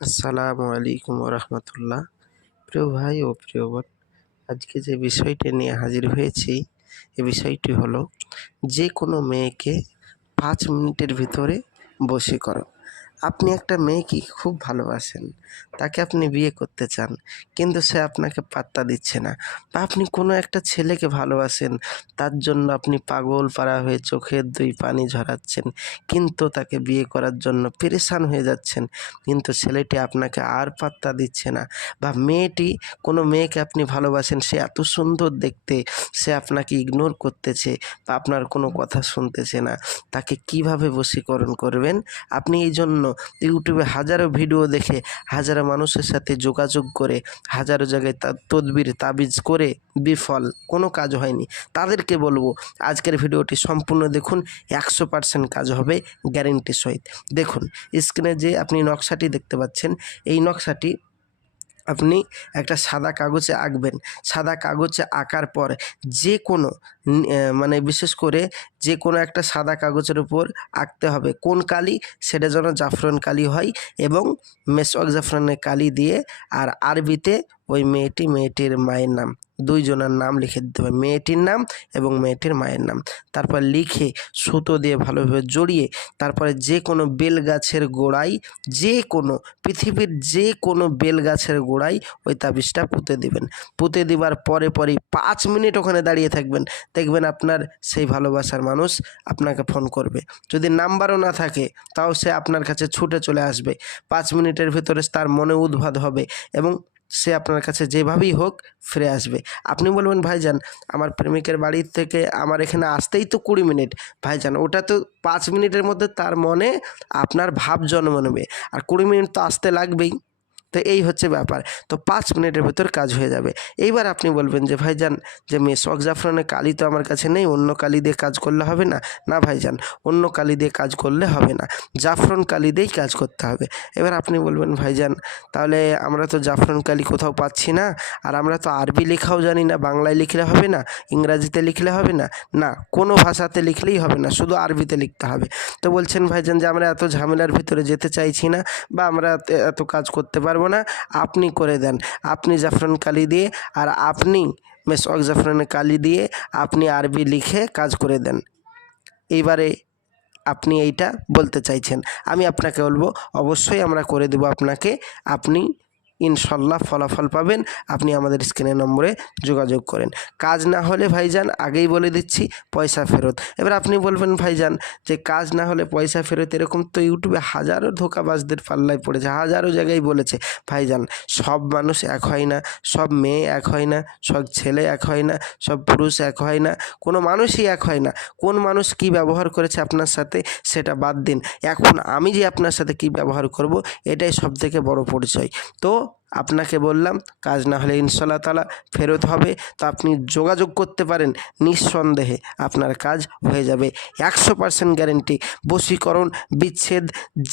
আসসালামু আলাইকুম রহমতুল্লাহ প্রিয় ভাই ও প্রিয় বোন, আজকে যে বিষয়টি নিয়ে হাজির হয়েছি, এ বিষয়টি হলো, যে কোনো মেয়েকে পাঁচ মিনিটের ভিতরে বসে বশীকরণ আপনি একটা মেয়েকে খুব ভালোবাসেন, তাকে আপনি বিয়ে করতে চান, কিন্তু সে আপনাকে পাত্তা দিচ্ছে না বা আপনি কোনো একটা ছেলেকে ভালোবাসেন, তার জন্য আপনি পাগল পাড়া হয়ে চোখের দুই পানি ঝরাচ্ছেন, কিন্তু তাকে বিয়ে করার জন্য পেরেশান হয়ে যাচ্ছেন, কিন্তু ছেলেটি আপনাকে আর পাত্তা দিচ্ছে না বা মেয়েটি, কোনো মেয়েকে আপনি ভালোবাসেন, সে এত সুন্দর দেখতে, সে আপনাকে ইগনোর করতেছে বা আপনার কোনো কথা শুনতেছে না, তাকে কীভাবে বশীকরণ করবেন? আপনি এই জন্য ইউটিউবে হাজারো ভিডিও দেখে, হাজারো মানুষের সাথে যোগাযোগ করে, হাজারো জায়গায় তদবির, তাবিজ করে বিফল। কোনো কাজ হয়নি। তাদেরকে বলব, আজকের ভিডিওটি সম্পূর্ণ দেখুন, একশো পার্সেন্ট কাজ হবে গ্যারেন্টি সহিত। দেখুন স্ক্রিনে যে আপনি নকশাটি দেখতে পাচ্ছেন, এই নকশাটি আপনি একটা সাদা কাগজে আঁকবেন। সাদা কাগজে আঁকার পর যে কোনো মানে বিশেষ করে যে কোনো একটা সাদা কাগজের উপর আঁকতে হবে। কোন কালি? সেটা যেন জাফরান কালি হয় এবং মেসওয়াক জাফরানের কালি দিয়ে আর আরবিতে ওই মেয়েটি মেয়েটির মায়ের নাম। দুইজনের নাম লিখে দিতে হবে। মেয়েটির নাম এবং মেয়েটির মায়ের নাম। তারপর লিখে সুতো দিয়ে ভালোভাবে জড়িয়ে তারপরে যে কোনো বেল গাছের গোড়ায় যে কোনো পৃথিবীর যে কোনো বেল গাছের গোড়ায় ওই তাবিজটা পুঁতে দিবেন। পুঁতে দেবার পরে পরেই পাঁচ মিনিট ওখানে দাঁড়িয়ে থাকবেন। দেখবেন আপনার সেই ভালোবাসার মানুষ আপনাকে ফোন করবে। যদি নাম্বারও না থাকে, তাও সে আপনার কাছে ছুটে চলে আসবে। পাঁচ মিনিটের ভিতরে তার মনে উদ্ভাদ হবে এবং সে আপনার কাছে যেভাবেই হোক ফিরে আসবে। আপনি বলবেন, ভাইজান, আমার প্রেমিকের বাড়ি থেকে আমার এখানে আসতেই তো কুড়ি মিনিট। ভাইজান, ওটা তো পাঁচ মিনিটের মধ্যে তার মনে আপনার ভাব জন্ম নেবে। আর কুড়ি মিনিট তো আসতে লাগবেই। তো এই হচ্ছে ব্যাপার। তো পাঁচ মিনিটের ভেতর কাজ হয়ে যাবে। এইবার আপনি বলবেন যে, ভাইজান, যে মেসক জাফরানের কালি তো আমার কাছে নেই, অন্য কালি দিয়ে কাজ করলে হবে না? না ভাইজান, অন্য কালি দিয়ে কাজ করলে হবে না। জাফরান কালি দিয়েই কাজ করতে হবে। এবার আপনি বলবেন, ভাইজান, তাহলে আমরা তো জাফরান কালি কোথাও পাচ্ছি না, আর আমরা তো আরবি লেখাও জানি না, বাংলায় লিখলে হবে না, ইংরাজিতে লিখলে হবে না। না, কোনো ভাষাতে লিখলেই হবে না, শুধু আরবিতে লিখতে হবে। তো বলছেন, ভাইজান, যে আমরা এত ঝামেলার ভিতরে যেতে চাইছি না, বা আমরা এত কাজ করতে পারব না, আপনি করে দেন। আপনি জাফরান কালি দিয়ে আর আপনি মেসওয়াক জাফরান কালি দিয়ে আপনি আরবি লিখে কাজ করে দেন। এইবারে আপনি এইটা বলতে চাইছেন। আমি আপনাকে বলব, অবশ্যই আমরা করে দেব আপনাকে। আপনি ইনশাল্লাহ ফলাফল পাবেন। আপনি আমাদের স্ক্রিনের নম্বরে যোগাযোগ করেন। কাজ না হলে ভাইজান, আগেই বলে দিচ্ছি, পয়সা ফেরত। এবার আপনি বলবেন, ভাইজান, যে কাজ না হলে পয়সা ফেরত এরকম তো ইউটিউবে হাজারো ধোকাবাজদের পাল্লায় পড়েছে, হাজারো জায়গায় বলেছে, ভাইজান, সব মানুষ এক হয় না, সব মেয়ে এক হয় না, সব ছেলে এক হয় না, সব পুরুষ এক হয় না, কোনো মানুষই এক হয় না। কোন মানুষ কি ব্যবহার করেছে আপনার সাথে, সেটা বাদ দিন। এখন আমি যে আপনার সাথে কি ব্যবহার করব, এটাই সব থেকে বড় পরিচয়। তো আপনাকে বললাম, কাজ না হলে ইনশাল্লাহ তালা ফেরত হবে। তো আপনি যোগাযোগ করতে পারেন নিঃসন্দেহে, আপনার কাজ হয়ে যাবে। একশো পার্সেন্ট গ্যারেন্টি বশীকরণ, বিচ্ছেদ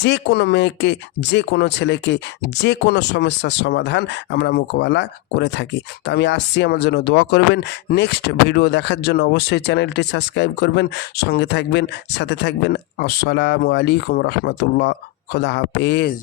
যে কোনো মেয়েকে যে কোনো ছেলেকে যে কোনো সমস্যার সমাধান আমরা মোকাবেলা করে থাকি। তো আমি আসছি, আমার জন্য দোয়া করবেন। নেক্সট ভিডিও দেখার জন্য অবশ্যই চ্যানেলটি সাবস্ক্রাইব করবেন, সঙ্গে থাকবেন, সাথে থাকবেন। আসসালামু আলাইকুম রহমতুল্লাহ, খোদা হাফেজ।